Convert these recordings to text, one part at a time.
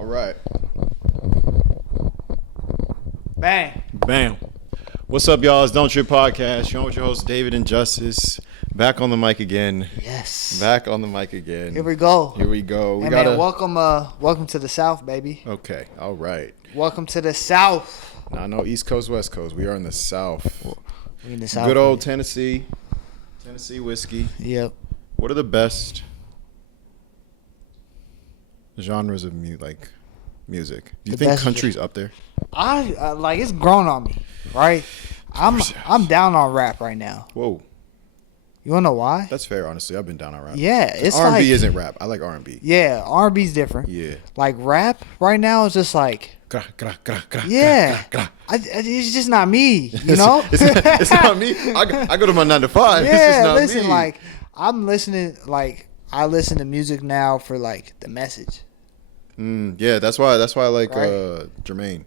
All right. Bang. Bam. What's up, y'all? It's Don't Trip Podcast. You're on with your host, David and Justice. Back on the mic again. Yes. Back on the mic again. Here we go. Here we go. We Hey, gotta. man, welcome to the South, baby. Okay. All right. Welcome to the South. Now, no East Coast, West Coast. We are in the South. We in the South. Good old baby. Tennessee whiskey. Yep. What are the best genres of music? Do you think country's up there? I like it's grown on me, right? I'm down on rap right now. Whoa. You wanna know why? That's fair, honestly. I've been down on rap. Yeah, it's R&B like isn't rap. I like R&B. yeah, R&B's different. Yeah. Like rap right now is just like yeah. It's just not me, you know. it's not me. I go to my 9 to 5. Yeah, it's just not listen, me. like I'm listening. Like I listen to music now for like the message. Yeah, that's why I like Right. Jermaine.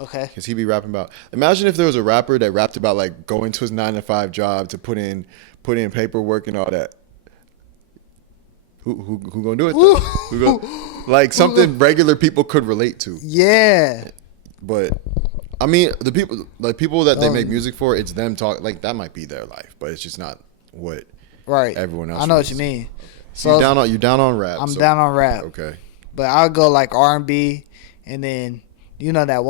Okay. Because he be rapping about. Imagine if there was a rapper that rapped about like going to his 9 to 5 job to put in paperwork and all that. Who gonna do it though? Like something regular people could relate to. Yeah. But I mean, the people that they make music for, it's them talk like that might be their life, but it's just not what Right. everyone else. I know wants. what you mean. So you down on rap. I'm down on rap. Okay. But I'll go like R&B, and then you know that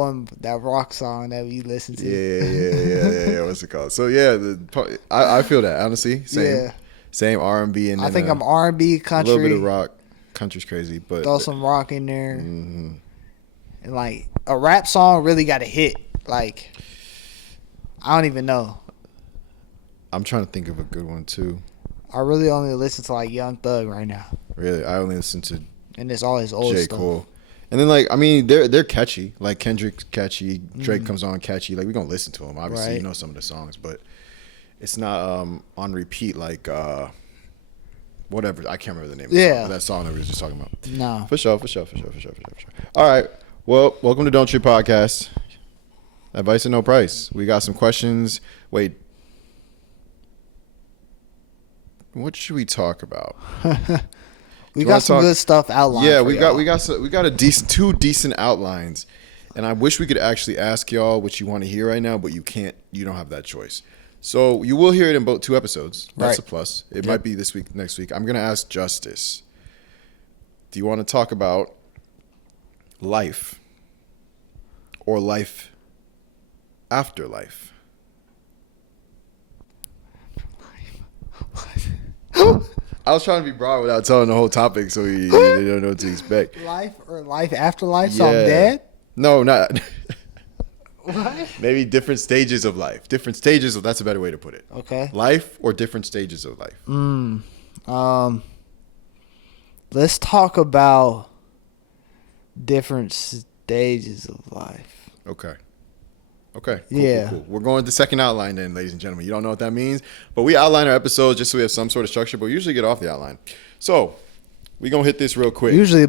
rock song that we listen to. Yeah. What's it called? So yeah, I feel that honestly. Same R&B and then, I think I'm R&B, country. A little bit of rock. Country's crazy, but throw some rock in there. Mm-hmm. And like a rap song really got to hit. Like I don't even know. I'm trying to think of a good one too. I really only listen to like Young Thug right now. Really, I only listen to And it's all his old J. stuff. Cole. And then like I mean they're catchy. Like Kendrick's catchy, Drake comes on catchy. Like we gonna listen to him. Obviously, Right. you know some of the songs, but it's not on repeat like whatever. I can't remember the name of that song that we were just talking about. No. For sure. All right. Well, welcome to Don't Trip Podcast. Advice at no price. We got some questions. Wait. What should we talk about? We got some good stuff outlined. Yeah, for we y'all. got two decent outlines. And I wish we could actually ask y'all what you want to hear right now, but you can't. You don't have that choice. So you will hear it in both 2 episodes. That's Right. a plus. It might be this week, next week. I'm going to ask Justice. Do you want to talk about life or life after life? I was trying to be broad without telling the whole topic so you don't know what to expect. Life or life after life, so Yeah. I'm dead? No, not. What? Maybe different stages of life. That's a better way to put it. Okay. Life or different stages of life. Let's talk about different stages of life. Okay. Cool, Yeah. Cool. We're going to the second outline then, ladies and gentlemen. You don't know what that means, but we outline our episodes just so we have some sort of structure, but we usually get off the outline. So we're going to hit this real quick. Usually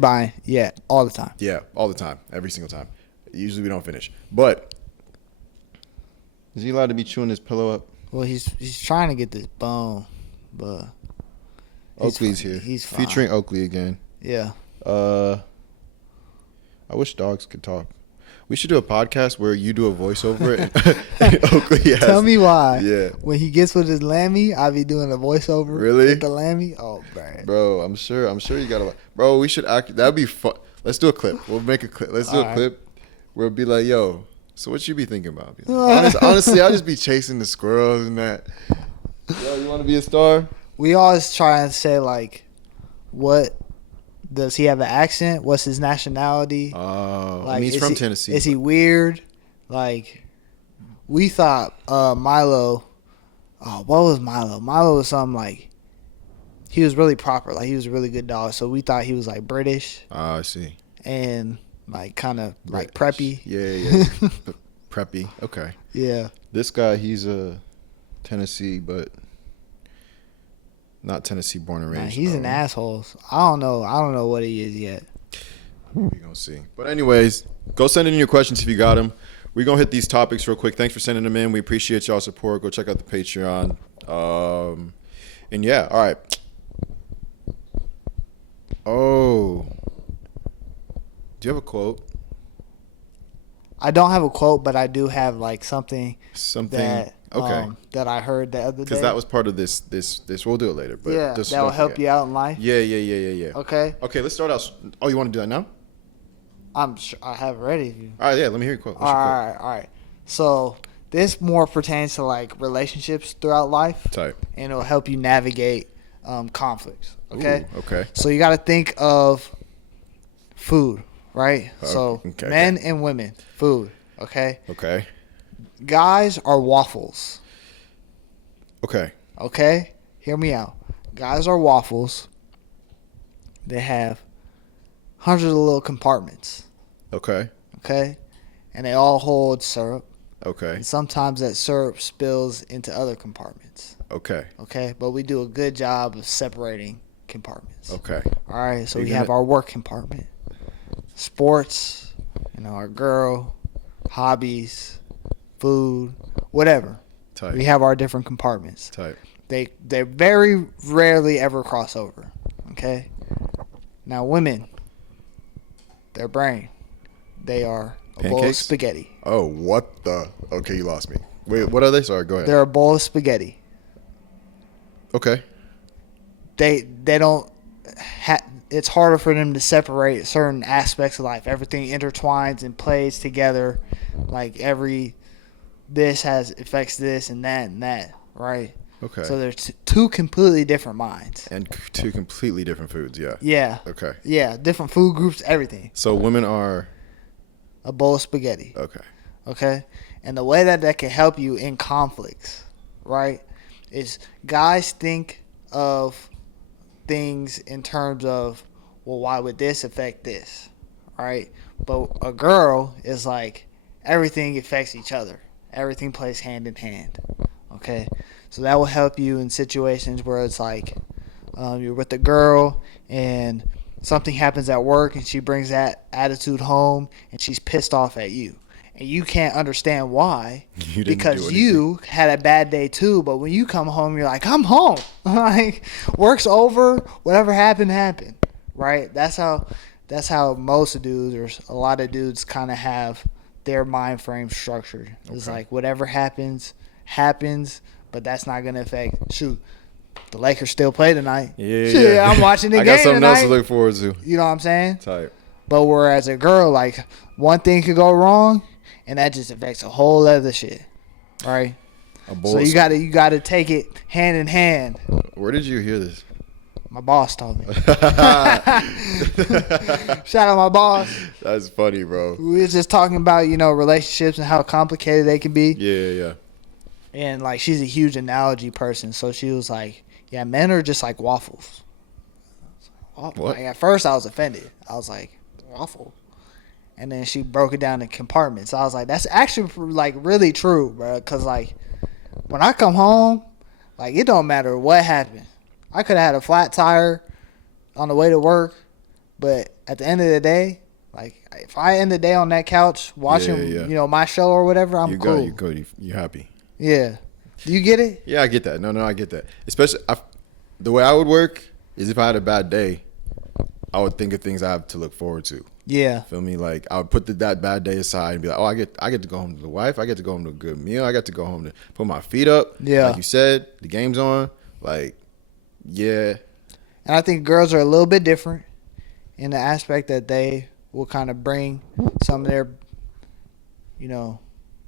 all the time. Yeah, all the time. Every single time. Usually we don't finish. But is he allowed to be chewing his pillow up? Well, he's trying to get this bone, but Oakley's here. He's fine. Featuring Oakley again. Yeah. I wish dogs could talk. We should do a podcast where you do a voiceover and Oakley has. Tell me why. Yeah. When he gets with his lammy, I'll be doing a voiceover. Really? With the lammy? Oh, man. Bro, I'm sure you got a. Bro, we should act. That'd be fun. Let's do a clip. We'll make a clip. Let's do a clip where it'll be like, yo, so what you be thinking about? Be like, honestly, I'll just be chasing the squirrels and that. Yo, you want to be a star? We always try and say, like, what does he have an accent? What's his nationality? Oh, Like, I mean, he's from Tennessee. Is he weird? Like, we thought Milo. Oh, what was Milo? Milo was something like. He was really proper. Like, he was a really good dog. So we thought he was like British Oh, I see. and like kind of like preppy. Yeah. Preppy. Okay. Yeah. This guy, he's a Tennessee, but not Tennessee born and raised. Nah, he's an asshole. I don't know what he is yet. We're gonna see. But anyways, go send in your questions if you got them. We're gonna hit these topics real quick. Thanks for sending them in. We appreciate y'all's support. Go check out the Patreon. And yeah, all right. Oh. Do you have a quote? I don't have a quote, but I do have like something That that I heard the other day. Because that was part of this. We'll do it later. But yeah, that will help you out in life. Yeah. Okay. Okay, let's start out. Oh, you want to do that now? I'm sure I have it ready. All right, yeah. Let me hear your quote. All right. So this more pertains to like relationships throughout life. Type. And it'll help you navigate conflicts. Okay. Ooh, okay. So you got to think of food, right? So men and women, food. Okay. Okay. Guys are waffles. Okay. Okay? Hear me out. Guys are waffles. They have hundreds of little compartments. Okay. Okay? And they all hold syrup. Okay. And sometimes that syrup spills into other compartments. Okay. Okay? But we do a good job of separating compartments. Okay. All right? So we have our work compartment. Sports, our girl, hobbies, food, whatever. Type. We have our different compartments. Type. They very rarely ever cross over. Okay? Now women, their brain, they are a bowl of spaghetti. Oh, what the? Okay, you lost me. Wait, what are they? Sorry, go ahead. They're a bowl of spaghetti. Okay. They don't it's harder for them to separate certain aspects of life. Everything intertwines and plays together. Like this affects this and that, right? Okay. So there's two completely different minds. And two completely different foods, yeah. Yeah. Okay. Yeah, different food groups, everything. So women are? A bowl of spaghetti. Okay. Okay? And the way that can help you in conflicts, right, is guys think of things in terms of, well, why would this affect this, right? But a girl is like, everything affects each other. Everything plays hand in hand, okay? So that will help you in situations where it's like you're with a girl and something happens at work and she brings that attitude home and she's pissed off at you. And you can't understand why because you had a bad day too. But when you come home, you're like, I'm home. Like, work's over. Whatever happened, right? That's how most dudes or a lot of dudes kind of have their mind frame structured. It's like whatever happens, but that's not going to affect. Shoot, the Lakers still play tonight. Yeah. I'm watching the game I got something else to tonight. look forward to. You know what I'm saying? Type. But whereas a girl, like, one thing could go wrong, and that just affects a whole other shit, right? So you gotta take it hand in hand. Where did you hear this? My boss told me. Shout out my boss. That's funny, bro. We was just talking about, relationships and how complicated they can be. Yeah. And, like, she's a huge analogy person, so she was like, yeah, men are just like waffles. What? Like, at first, I was offended. I was like, waffle? And then she broke it down in compartments. I was like, that's actually, like, really true, bro. Because, like, when I come home, like, it don't matter what happened. I could have had a flat tire on the way to work, but at the end of the day, like, if I end the day on that couch watching, my show or whatever, I'm cool. You're happy. Yeah. Do you get it? Yeah, I get that. No, I get that. Especially, the way I would work is if I had a bad day, I would think of things I have to look forward to. Yeah. Feel me? Like, I would put that bad day aside and be like, oh, I get to go home to the wife. I get to go home to a good meal. I get to go home to put my feet up. Yeah. Like you said, the game's on. Like, yeah. And I think girls are a little bit different in the aspect that they will kind of bring some of their,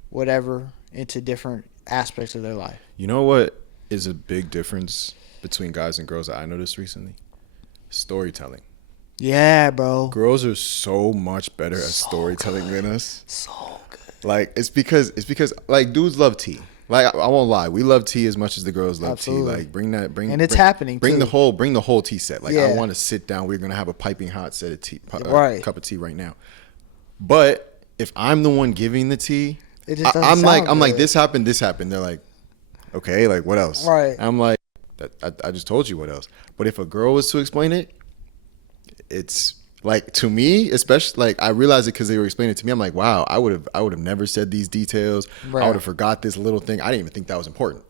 whatever into different aspects of their life. You know what is a big difference between guys and girls that I noticed recently? Storytelling. Yeah, bro. Girls are so much better at storytelling than us. So good. Like, it's because like, dudes love tea. Like, I won't lie, we love tea as much as the girls love tea. Like, and it's happening. Bring the whole tea set. Like, I want to sit down. We're gonna have a piping hot set of tea, cup of tea right now. But if I'm the one giving the tea, it just doesn't I'm like, this happened. They're like, okay, like, what else? Right. I'm like, I just told you what else. But if a girl was to explain it, it's like, to me, especially, like, I realized it because they were explaining it to me. I'm like, wow, I would have never said these details. Right. I would have forgot this little thing. I didn't even think that was important.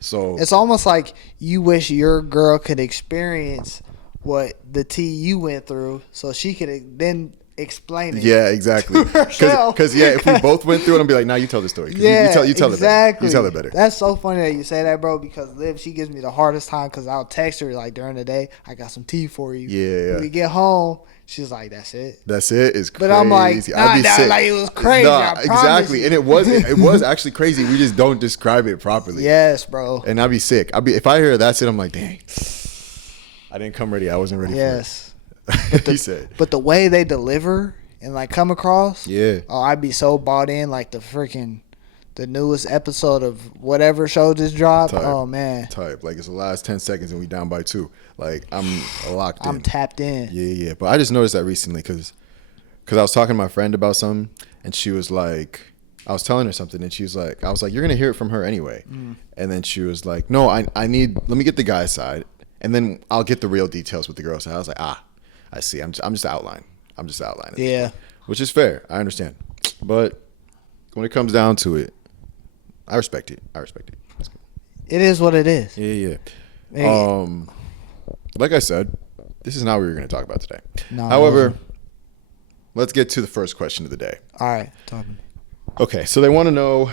So it's almost like you wish your girl could experience what the tea you went through, so she could then explain it. Yeah, exactly. Because if we both went through it, I'd be like, nah, you tell the story. Yeah, you tell exactly. it better. You tell it better. That's so funny that you say that, bro, because Liv, she gives me the hardest time because I'll text her like during the day, I got some tea for you. Yeah. When we get home, she's like, that's it. That's it. It's crazy. But I'm like, nah, I'd be sick. Like, it was crazy. Nah, exactly. And it was actually crazy. We just don't describe it properly. Yes, bro. And I'd be sick. If I hear that's it, I'm like, dang. I didn't come ready. I wasn't ready for it. Yes. He said. But the way they deliver and like come across, yeah. Oh, I'd be so bought in. Like the newest episode of whatever show just dropped. Type. Oh man, like it's the last 10 seconds and we down by 2. Like I'm locked in. I'm tapped in. Yeah. But I just noticed that recently because I was talking to my friend about something and she was like, I was telling her something and she was like, I was like, you're gonna hear it from her anyway. And then she was like, no, let me get the guy's side and then I'll get the real details with the girl's side. I was like, I see. I'm just outlining. Yeah. Which is fair. I understand. But when it comes down to it, I respect it. It is what it is. Yeah. Hey. Like I said, this is not what we were going to talk about today. No, however, let's get to the first question of the day. All right. Talking. Okay. So they want to know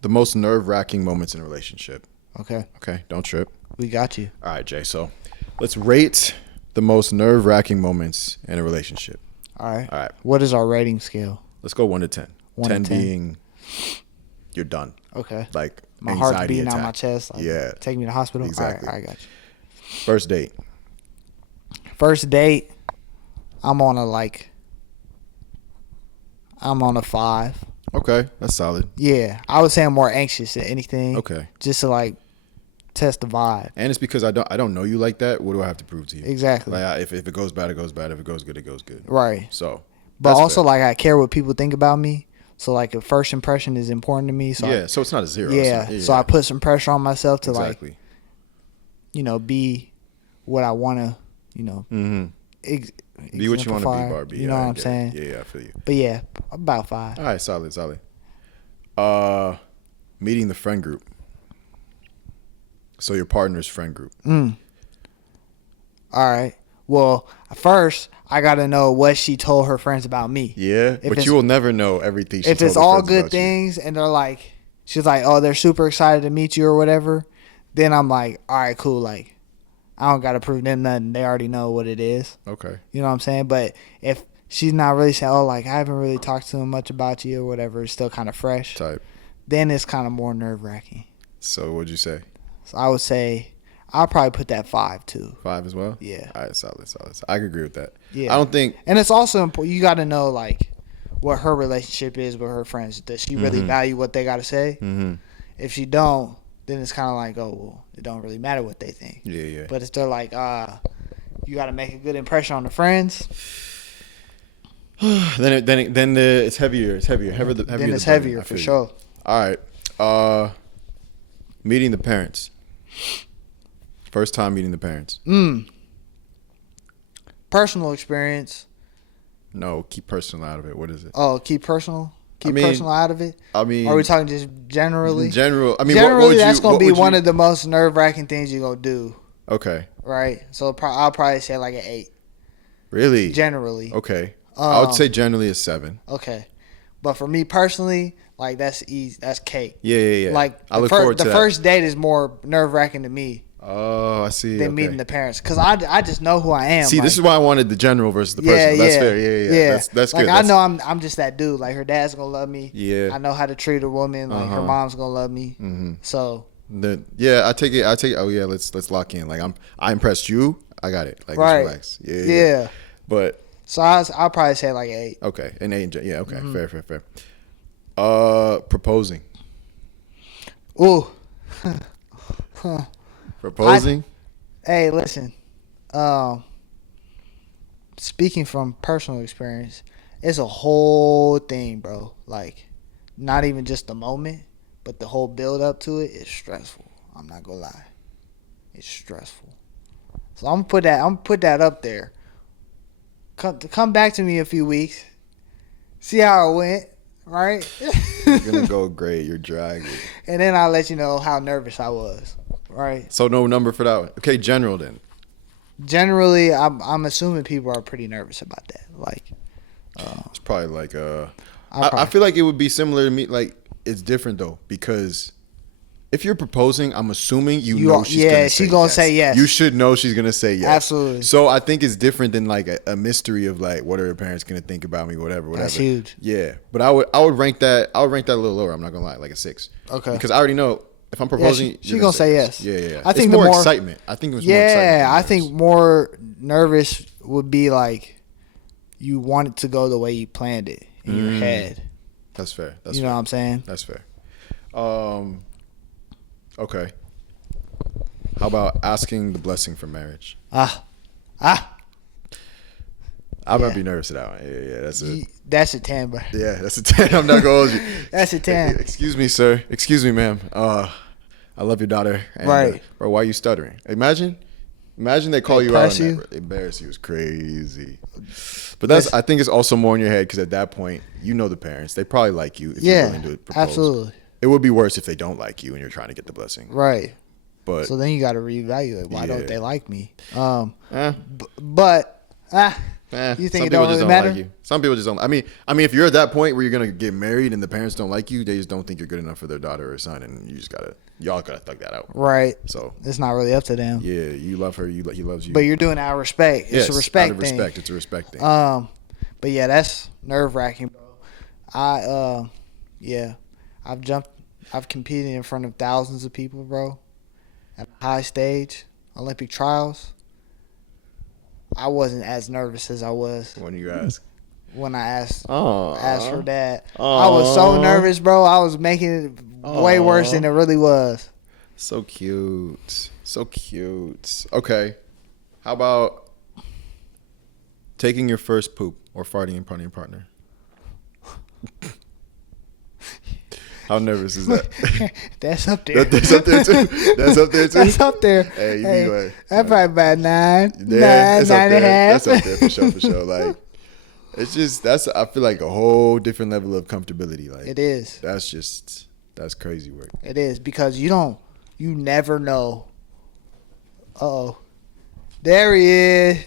the most nerve-wracking moments in a relationship. Okay. Don't trip. We got you. All right, Jay. So let's rate the most nerve-wracking moments in a relationship. All right. What is our rating scale? Let's go 1 to 10. 10 being you're done. Okay. Like my heart's beating out my chest. Like, yeah. Take me to the hospital. Exactly. All right, I got you. First date. I'm on a 5. Okay, that's solid. Yeah, I would say I'm more anxious than anything. Okay. Just to like test the vibe. And it's because I don't know you like that. What do I have to prove to you? Exactly. Like if it goes bad, it goes bad. If it goes good, it goes good. Right. So. But also, like, I care what people think about me. So, like, a first impression is important to me. So yeah, so it's not a 0. Yeah, so I put some pressure on myself to, exactly. like, be what I want to, be what you want to be, Barbie. You know what I'm saying? Yeah, I feel you. But, yeah, about 5. All right, solid. Meeting the friend group. So your partner's friend group. All right. Well, first, I got to know what she told her friends about me. Yeah, but you will never know everything she told her friends. If it's all good things and they're like, she's like, oh, they're super excited to meet you or whatever, then I'm like, all right, cool. Like, I don't got to prove them nothing. They already know what it is. Okay. You know what I'm saying? But if she's not really saying, oh, like, I haven't really talked to them much about you or whatever, it's still kind of fresh. Type. Then it's kind of more nerve-wracking. So what'd you say? So I would say I'll probably put that 5 too. 5 as well? Yeah. All right, solid. I can agree with that. Yeah. I don't think. And it's also important. You got to know, like, what her relationship is with her friends. Does she really value what they got to say? Mm-hmm. If she don't, then it's kind of like, oh, well, it don't really matter what they think. Yeah. But if they're like, you got to make a good impression on the friends. then it's heavier. It's heavier. Then it's heavier for sure. All right. Meeting the parents. First time meeting the parents. Personal experience. No, keep personal out of it. What is it? Oh, keep personal? Personal out of it? I mean, are we talking just generally? Generally, that's going to be one of the most nerve-wracking things you're going to do. Okay. Right? So I'll probably say like an 8. Really? Generally. Okay. I would say generally a 7. Okay. But for me personally, like, that's easy. That's cake. Yeah. Like, I look forward to the that. first date is more nerve-wracking to me. Oh, I see. Than meeting the parents. Because I just know who I am. See, like, this is why I wanted the general versus the personal. That's fair. Yeah. That's like, good. I know I'm just that dude. Like, her dad's going to love me. Yeah. I know how to treat a woman. Like, her mom's going to love me. Mm-hmm. So. I take it. Oh, yeah, let's lock in. Like, I impressed you. I got it. Like, right. Relax. Yeah. But. So I'll probably say like an 8. Okay. An 8. Yeah, okay. Mm-hmm. Fair. Proposing. Ooh. Proposing? Hey, listen. Speaking from personal experience, it's a whole thing, bro. Like, not even just the moment, but the whole build up to it is stressful. I'm not gonna lie. It's stressful. So I'm gonna put that up there. Come back to me in a few weeks. See how it went, right? You're gonna go great. You're dragging. And then I'll let you know how nervous I was, right? So no number for that one. Okay, general then. generally, I'm assuming people are pretty nervous about that. Like, It's probably like I feel like it would be similar to me. Like it's different though because if you're proposing, I'm assuming you know she's gonna say yes. You should know she's gonna say yes. Absolutely. So I think it's different than like a mystery of like what are her parents gonna think about me, whatever. That's huge. Yeah, but I would rank that. a little lower. I'm not gonna lie, like a 6. Okay. Because I already know if I'm proposing, she gonna say yes. Yeah. I think it's more excitement. I think it was more excitement. Yeah, I think more nervous would be like you want it to go the way you planned it in your head. That's fair. You know what I'm saying? That's fair. Okay. How about asking the blessing for marriage? I might be nervous at that one. Yeah. That's a 10, bro. Yeah, that's a 10. I'm not gonna hold you. That's a 10. Excuse me, sir. Excuse me, ma'am. I love your daughter. And, right. Bro, why are you stuttering? Imagine they call you out on that. Embarrass you is crazy. But I think it's also more in your head because at that point, you know the parents. They probably like you if you're willing to propose. Absolutely. It would be worse if they don't like you and you're trying to get the blessing. Right. But so then you got to reevaluate. Why don't they like me? You think it don't really matter? Like you. Some people just don't. I mean, if you're at that point where you're gonna get married and the parents don't like you, they just don't think you're good enough for their daughter or son, and y'all gotta thug that out. Right. So it's not really up to them. Yeah, you love her. He loves you. But you're doing it out of respect. It's a respect thing. It's a respect thing. But yeah, that's nerve wracking, bro. I've competed in front of thousands of people, bro, at a high stage, Olympic trials. I wasn't as nervous as I was when you asked. When I asked her dad. I was so nervous, bro. I was making it way worse than it really was. So cute. So cute. Okay. How about taking your first poop or farting in front of your partner? How nervous is that? That's up there. That's up there too. That's up there too. That's up there. Hey, that's probably about 9. Yeah, 9 and a half. That's up there for sure. Like, it's just I feel like a whole different level of comfortability. Like it is. That's crazy work. It is because you never know. There he is,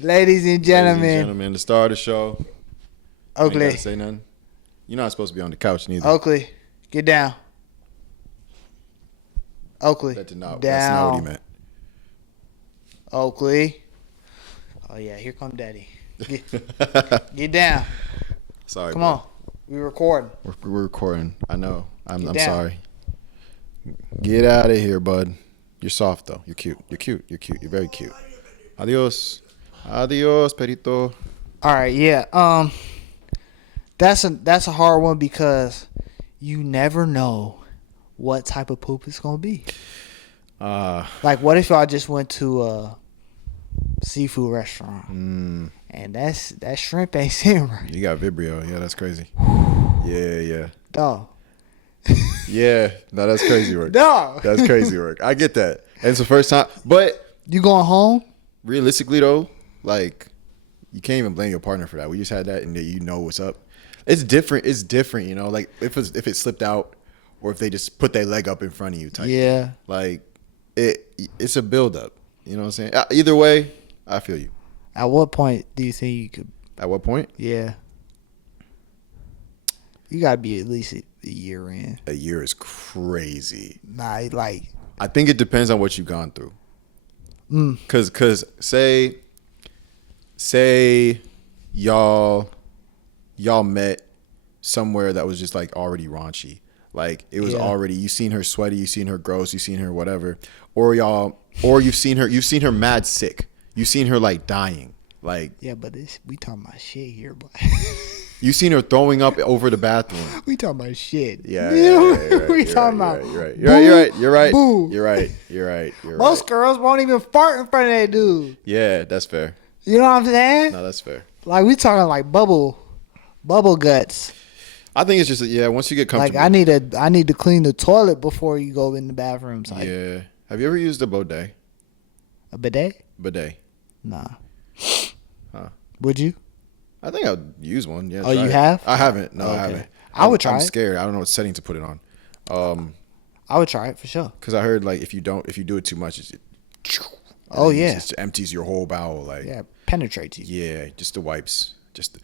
ladies and gentlemen. The star of the show. Oakley. Ain't gotta say nothing. You're not supposed to be on the couch neither. Oakley. Get down. Oakley. That's not what he meant. Oakley. Oh, yeah. Here come Daddy. Get down. Sorry. Come on. We're recording. We're recording. I know. I'm sorry. Get out of here, bud. You're soft, though. You're cute. You're very cute. Adios, perito. All right. Yeah. That's a hard one because you never know what type of poop it's gonna be. Like, what if y'all just went to a seafood restaurant and that shrimp ain't sitting right? You got Vibrio, yeah, that's crazy. Yeah. Dog. Yeah, no, that's crazy work. Dog. That's crazy work. I get that. And it's the first time, but you going home? Realistically though, like you can't even blame your partner for that. We just had that, and you know what's up. It's different, you know. Like if it slipped out, or if they just put their leg up in front of you, type. Yeah. Thing. Like it's a build up. You know what I'm saying? Either way, I feel you. At what point do you think you could? At what point? Yeah. You gotta be at least a year in. A year is crazy. Nah, like. I think it depends on what you've gone through. Cause say y'all met somewhere that was just like already raunchy. Like it was already, you seen her sweaty, you seen her gross, you seen her whatever, or you've seen her mad sick, you seen her like dying, like but we talking about shit here, boy. You seen her throwing up over the bathroom. We talking about shit. Yeah, we talking about. You're right. Boo. You're right. Most girls won't even fart in front of that dude. Yeah, that's fair. You know what I'm saying? No, that's fair. Like we talking like bubble guts. I think it's just once you get comfortable. Like I need to clean the toilet before you go in the bathroom. Like, yeah. Have you ever used a bidet? A bidet? Bidet. Nah. Huh. Would you? I think I'd use one. Yeah. Oh, you have? I haven't. No, I haven't. I would try. I'm scared. I don't know what setting to put it on. I would try it for sure. Because I heard like if you do it too much, Oh yeah, it just empties your whole bowel. Like penetrates you. Yeah, just the wipes. Just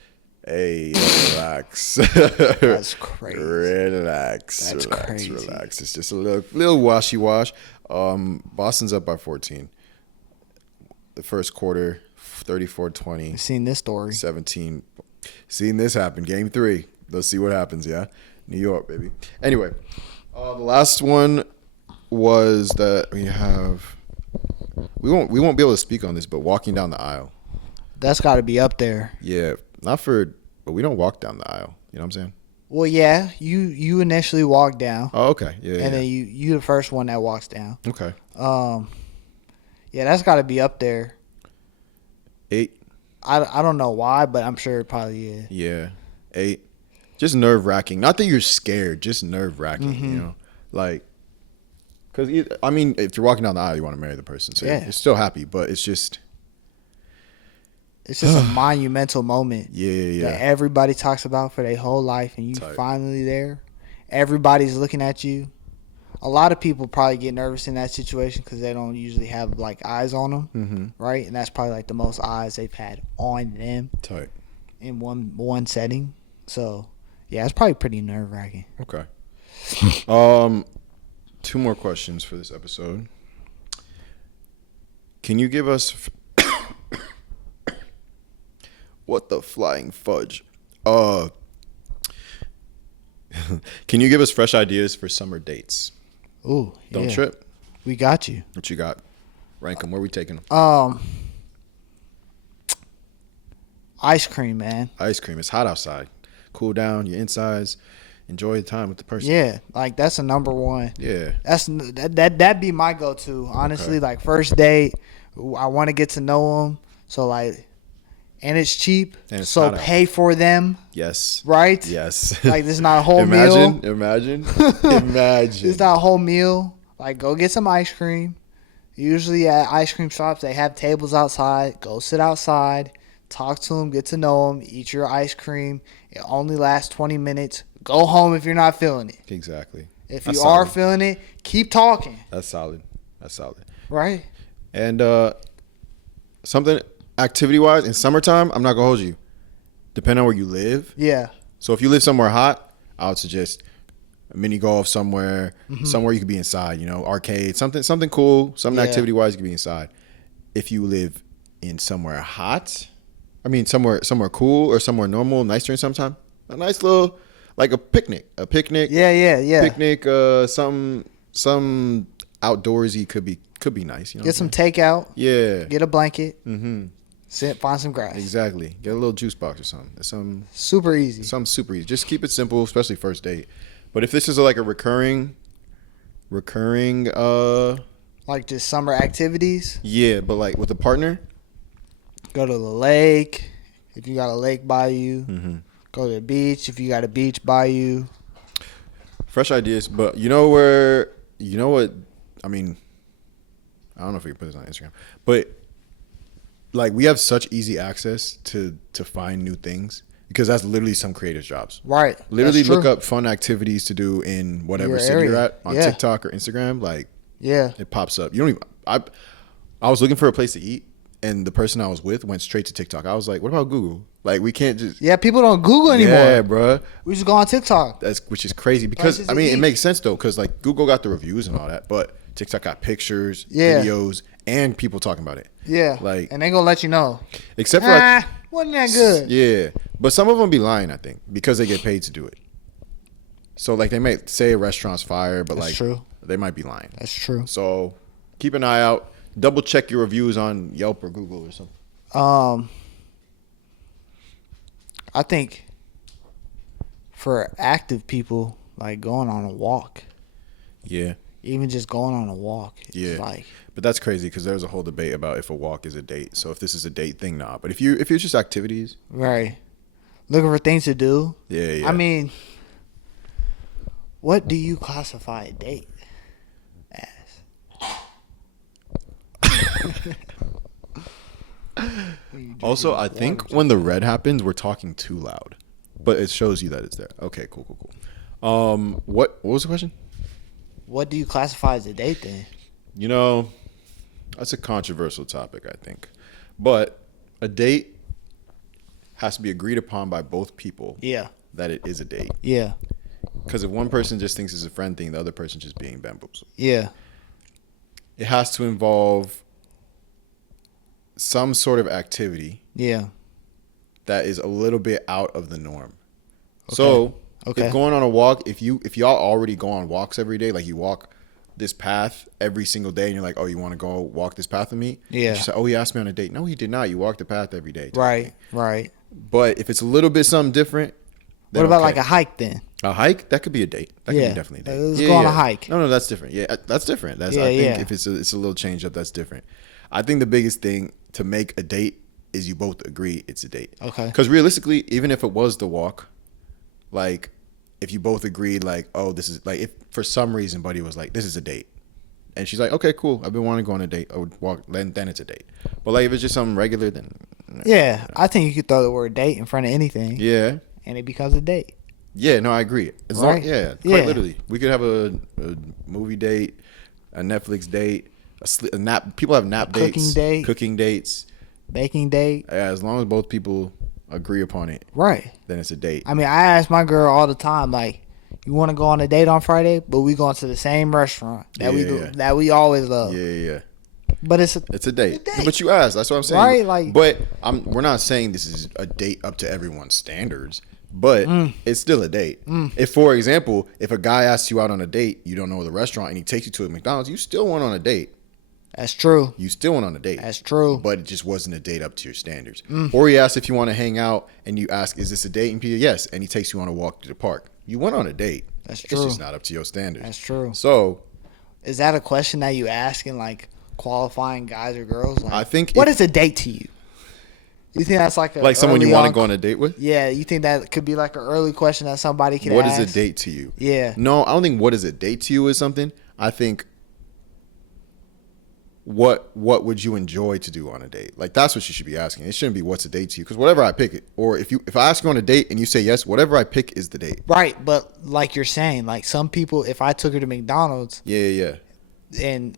hey, relax. That's crazy. Relax. That's relax, crazy. Relax. It's just a little washy wash. Boston's up by 14. The first quarter, 34-20. I've seen this story. 17. Seen this happen. Game 3. Let's see what happens. Yeah, New York, baby. Anyway, the last one was that we have. We won't be able to speak on this, but walking down the aisle. That's got to be up there. Yeah, but we don't walk down the aisle. You know what I'm saying? Well, yeah, you initially walk down. Oh, okay. Yeah. And then you the first one that walks down. Okay. Yeah, that's got to be up there. 8. I don't know why, but I'm sure it probably is. Yeah, 8. Just nerve-wracking. Not that you're scared, just nerve-wracking. Mm-hmm. You know, like, because I mean, if you're walking down the aisle, you want to marry the person, so Yeah. you're still happy, but it's just. It's just a monumental moment. Yeah. That everybody talks about for their whole life, and you finally there. Everybody's looking at you. A lot of people probably get nervous in that situation because they don't usually have like eyes on them, right? And that's probably like the most eyes they've had on them Tight. in one setting. So yeah, it's probably pretty nerve wracking. Okay. 2 more questions for this episode. Can you give us what the flying fudge? Can you give us fresh ideas for summer dates? Ooh, Don't yeah. trip. We got you. What you got? Rank them. Where we taking them? Ice cream, man. Ice cream. It's hot outside. Cool down. Your insides. Enjoy the time with the person. Yeah, like that's a number one. Yeah. That'd be my go-to. Honestly, like first date, I want to get to know them. So like, and it's cheap. And it's so hot out. pay for them. Yes. Right. Yes. Like this is not a whole meal. Imagine. It's not a whole meal. Like go get some ice cream. Usually at ice cream shops they have tables outside. Go sit outside. Talk to them. Get to know them. Eat your ice cream. It only lasts 20 minutes. Go home if you're not feeling it. Exactly. If you are feeling it, keep talking. That's solid. Right? And something activity-wise, in summertime, I'm not going to hold you. Depending on where you live. Yeah. So if you live somewhere hot, I would suggest a mini golf somewhere, somewhere you could be inside, you know, arcade, something cool, activity-wise you could be inside. If you live in somewhere hot, I mean somewhere cool or somewhere normal, nice during summertime, a nice little, like a picnic. Yeah. Picnic, some outdoorsy could be nice. You know, Get some takeout. Yeah. Get a blanket. Sit, find some grass. Exactly. Get a little juice box or something. Super easy. Something super easy. Just keep it simple, especially first date. But if this is like a recurring, like just summer activities. yeah, but like with a partner. Go to the lake if you got a lake by you. Go to the beach if you got a beach by you. Fresh ideas, but what? I mean, I don't know if we can put this on Instagram, but like we have such easy access to find new things because that's literally some creators' jobs. Right. Literally look up fun activities to do in whatever Your city area. you're at on Yeah. TikTok or Instagram. Like, Yeah. it pops up. You don't even. I was looking for a place to eat, and the person I was with went straight to TikTok. I was like, "What about Google? Like, we can't just." Yeah, people don't Google anymore. Yeah, bro. We just go on TikTok. Which is crazy because Places I to mean it eat. makes sense though because like Google got the reviews and all that, but TikTok got pictures, Yeah. videos, and people talking about it. Yeah. Like, and they gonna let you know. except for like, Wasn't that good? yeah, but some of them be lying, I think, because they get paid to do it. So like they might say a restaurant's fire, but That's like true. they might be lying. That's true. So keep an eye out. Double check your reviews on Yelp or Google or something. I think for active people, like going on a walk, Yeah. even just going on a walk, it's Yeah. like, But that's crazy because there's a whole debate about if a walk is a date. So if this is a date thing, nah. But if it's just activities, right, looking for things to do. yeah. I mean, what do you classify a date as? Also, I think when the red happens, we're talking too loud, but it shows you that it's there. Okay, cool. What was the question? What do you classify as a date then? You know, That's a controversial topic, I think. But a date has to be agreed upon by both people. Yeah. That it is a date. Yeah. Because if one person just thinks it's a friend thing, the other person just being bamboozled. Yeah. It has to involve some sort of activity. Yeah. That is a little bit out of the norm. Okay. So, okay. if going on a walk, if y'all already go on walks every day, like you walk this path every single day, and you're like, oh, you want to go walk this path with me? Yeah. And she said, oh, he asked me on a date. No, he did not. You walk the path every day. Right. Right. But if it's a little bit something different, then what about okay. like a hike then? A hike? That could be a date. That could be definitely a date. Let's go on a hike. No, that's different. Yeah, that's different. I think if it's a little change up, that's different. I think the biggest thing to make a date is you both agree it's a date. Okay. Because realistically, even if it was the walk, like if you both agreed, like, oh, this is like, if for some reason Buddy was like, this is a date, and she's like, okay, cool, I've been wanting to go on a date, I would walk, then it's a date. But like if it's just something regular, then yeah, I think you could throw the word date in front of anything. Yeah. And it becomes a date. Yeah, no, I agree. As right? Quite literally. We could have a movie date, a Netflix date, a nap. People have nap dates, cooking dates, baking date. Yeah, as long as both people agree upon it, right? Then it's a date. I mean, I ask my girl all the time, like, you want to go on a date on Friday, but we going to the same restaurant that we always love. Yeah. But it's a date. But you asked. That's what I'm saying. Right? Like, but we're not saying this is a date up to everyone's standards. But it's still a date. If, for example, if a guy asks you out on a date, you don't know the restaurant, and he takes you to a McDonald's, you still went on a date. That's true. You still went on a date. That's true. But it just wasn't a date up to your standards. Or he asks if you want to hang out, and you ask, is this a date? And people, yes. And he takes you on a walk to the park. You went on a date. That's true. It's just not up to your standards. That's true. So, is that a question that you ask in like qualifying guys or girls? Like, I think what is a date to you? You think that's like someone you want to go on a date with? Yeah, you think that could be like an early question that somebody can ask? What is a date to you? Yeah. No, I don't think what is a date to you is something. I think what would you enjoy to do on a date? Like that's what you should be asking. It shouldn't be what's a date to you, because whatever I pick it, or if I ask you on a date and you say yes, whatever I pick is the date. Right, but like you're saying, like some people, if I took her to McDonald's, yeah.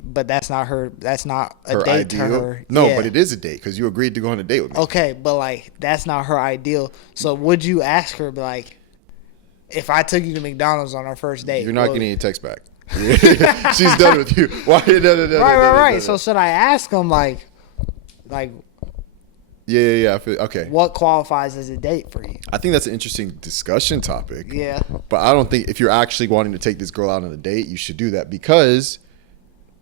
But that's not her. That's not a her date ideal? to her. No, yeah. But it is a date because you agreed to go on a date with me. Okay, but like that's not her ideal. So would you ask her like, if I took you to McDonald's on our first date? You're not getting any text back. She's done with you. Why? No, right. So should I ask him like? Yeah. I feel, okay. What qualifies as a date for you? I think that's an interesting discussion topic. Yeah. But I don't think if you're actually wanting to take this girl out on a date, you should do that because.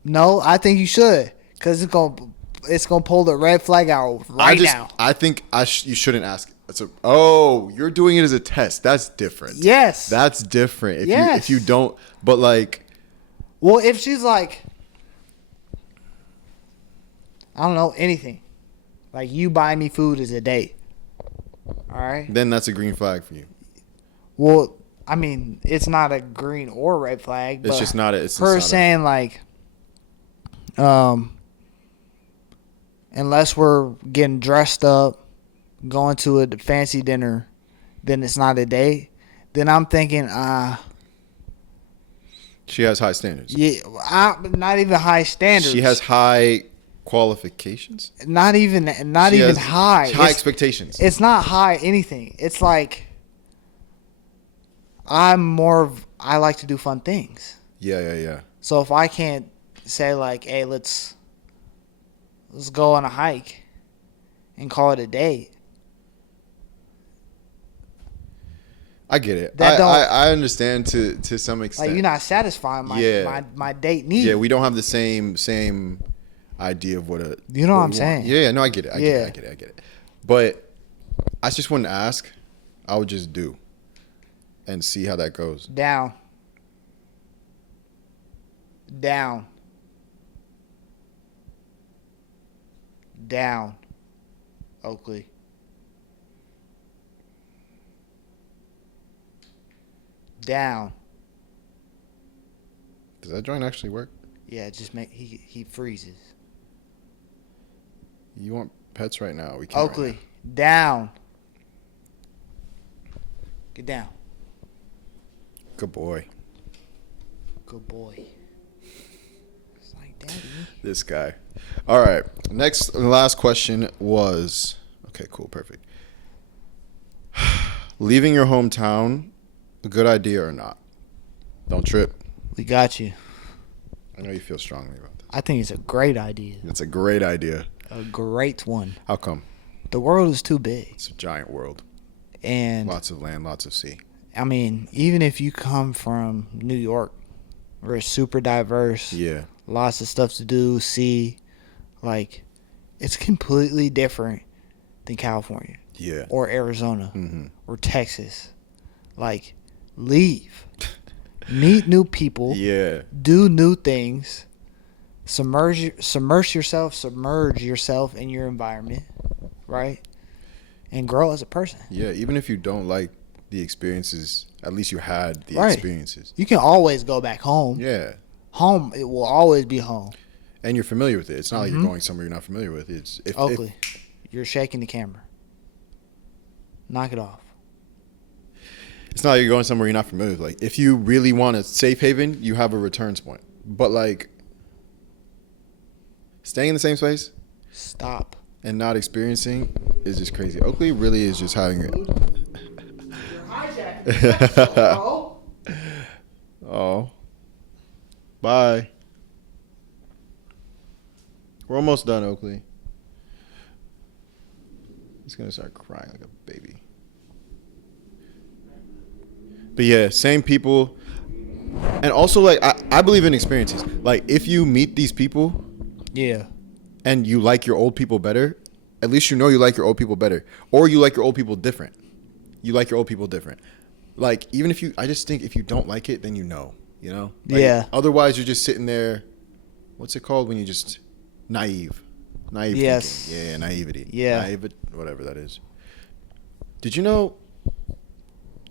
No, I think you should, because it's gonna pull the red flag out now. I think you shouldn't ask. You're doing it as a test. That's different. Yes, that's different. If you don't, but like, well, if she's like, I don't know anything, like you buy me food as a date, all right, then that's a green flag for you. Well, I mean, it's not a green or red flag. But it's just not. It's her saying like. Unless we're getting dressed up, going to a fancy dinner, then it's not a date. Then I'm thinking, she has high standards. Yeah, not even high standards. She has high qualifications. Not even high. High expectations. It's not high anything. It's like I like to do fun things. Yeah. So if I can't say like, hey, let's go on a hike and call it a date. I get it. I understand to some extent. Like you're not satisfying my date needs. Yeah, we don't have the same idea of what a. You know what I'm saying? Yeah, no, I get it. I get it. But I just wouldn't ask. I would just do, and see how that goes. Down. Oakley. Down. Does that joint actually work? Yeah, just he freezes. You want pets right now? We can't. Oakley, down. Get down. Good boy. It's like, Daddy. This guy. All right. Next, last question was. Okay, cool, perfect. Leaving your hometown, a good idea or not? Don't trip. We got you. I know you feel strongly about this. I think it's a great idea. It's a great idea. A great one. How come? The world is too big. It's a giant world. And lots of land, lots of sea. I mean, even if you come from New York, where it's super diverse. Yeah. Lots of stuff to do, see. Like, it's completely different than California. Yeah. Or Arizona. Mm-hmm. Or Texas. Like, leave. Meet new people. Yeah. Do new things. Submerge yourself in your environment, right? And grow as a person. Yeah, even if you don't like the experiences, at least you had the experiences. You can always go back home. Yeah. Home, it will always be home. And you're familiar with it. It's not like you're going somewhere you're not familiar with. It's Oakley, you're shaking the camera. Knock it off. It's not like you're going somewhere you're not familiar with. Like, if you really want a safe haven, you have a returns point. But, like, staying in the same place, stop, and not experiencing is just crazy. Oakley really is just having it. You're hijacking, bro. Oh. Bye. We're almost done, Oakley. He's gonna start crying like a baby. But yeah, same people. And also, like, I believe in experiences. Like, if you meet these people, yeah, and you like your old people better, at least you know you like your old people better. Or you like your old people different. You like your old people different. Like, even if you, I just think if you don't like it, then you know. Like, yeah. Otherwise, you're just sitting there. What's it called when you just naive? Naive yes. thinking. Yeah, naivety. Yeah. Whatever that is. Did you know?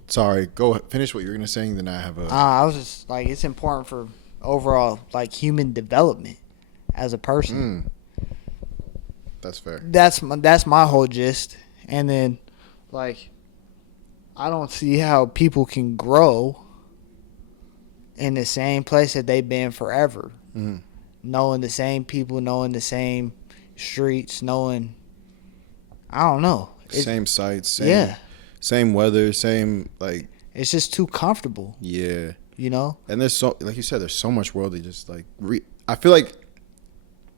Sorry, go finish what you were gonna say. Then I have a. I was just like, it's important for overall like human development as a person. That's fair. That's my whole gist. And then, like, I don't see how people can grow in the same place that they've been forever. Mm-hmm. Knowing the same people, knowing the same streets, knowing, I don't know. Same sights, same weather, same, like. It's just too comfortable. Yeah. You know? And there's so, like you said, there's so much world that just, like, I feel like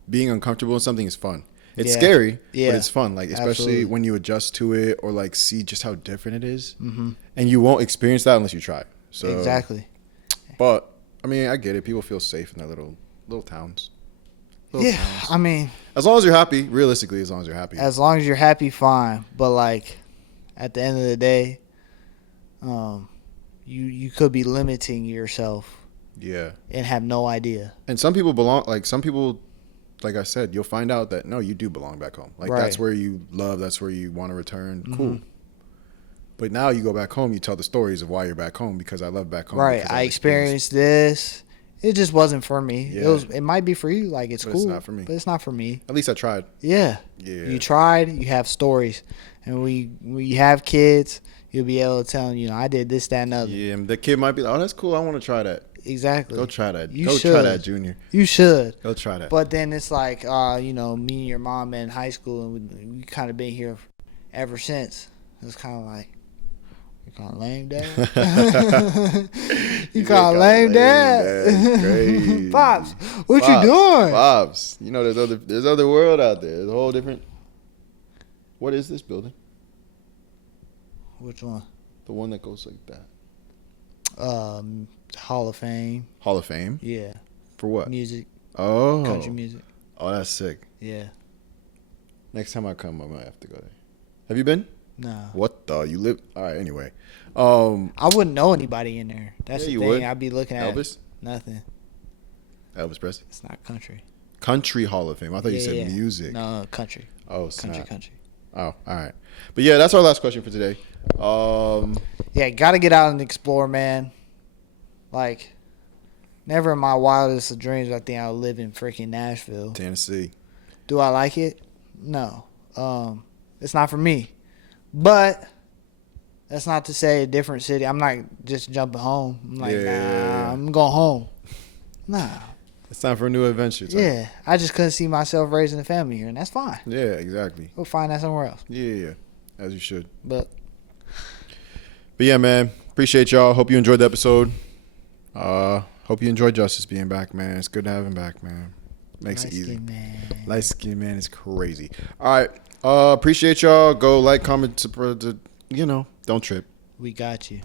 being uncomfortable in something is fun. It's scary, but it's fun. Like, especially Absolutely. when you adjust to it or, like, see just how different it is. Mm-hmm. And you won't experience that unless you try. So exactly. But, I mean, I get it. People feel safe in their little towns. Towns. I mean. As long as you're happy, realistically, as long as you're happy. As long as you're happy, fine. But, like, at the end of the day, you could be limiting yourself. Yeah. And have no idea. And some people, like I said, you'll find out that, no, you do belong back home. Like, that's where you love, that's where you want to return. Mm-hmm. Cool. But now you go back home, you tell the stories of why you're back home, because I love back home. Right. I experienced this. It just wasn't for me. Yeah. It might be for you. Like, it's cool. It's not for me. But it's not for me. At least I tried. Yeah. You tried. You have stories. And when you have kids, you'll be able to tell them, I did this, that, and other. Yeah, and the kid might be like, oh, that's cool. I want to try that. Exactly. Go try that. You Go should. try that, Junior. You should. Go try that. But then it's like, me and your mom met in high school, and we kind of been here ever since. It's kind of like, you kind of lame, Dad. You kind of lame, Dad. Crazy. Pops, what you doing? Pops, there's other world out there. There's a whole different. What is this building? Which one? The one that goes like that. Hall of Fame. Hall of Fame? Yeah. For what? Music. Oh. Country music. Oh, that's sick. Yeah. Next time I come, I might have to go there. Have you been? No. What the? You live? All right, anyway. I wouldn't know anybody in there. That's the thing. Would. I'd be looking at Elvis? Nothing. Elvis Presley? It's not country. Country Hall of Fame. I thought you said music. No, country. Oh, snap. Country. Oh, all right. But yeah, that's our last question for today. Yeah, gotta get out and explore, man. Like, never in my wildest of dreams I think I would live in freaking Nashville. Tennessee. Do I like it? No. It's not for me. But that's not to say a different city. I'm not just jumping home. I'm like, nah, I'm going home. Nah. It's time for a new adventure. Yeah, I just couldn't see myself raising a family here, and that's fine. Yeah, exactly. We'll find that somewhere else. Yeah, as you should. But yeah, man. Appreciate y'all. Hope you enjoyed the episode. Hope you enjoyed Justice being back, man. It's good to have him back, man. Makes it easy. Light skin man is crazy. All right. Appreciate y'all. Go like, comment, don't trip. we got you.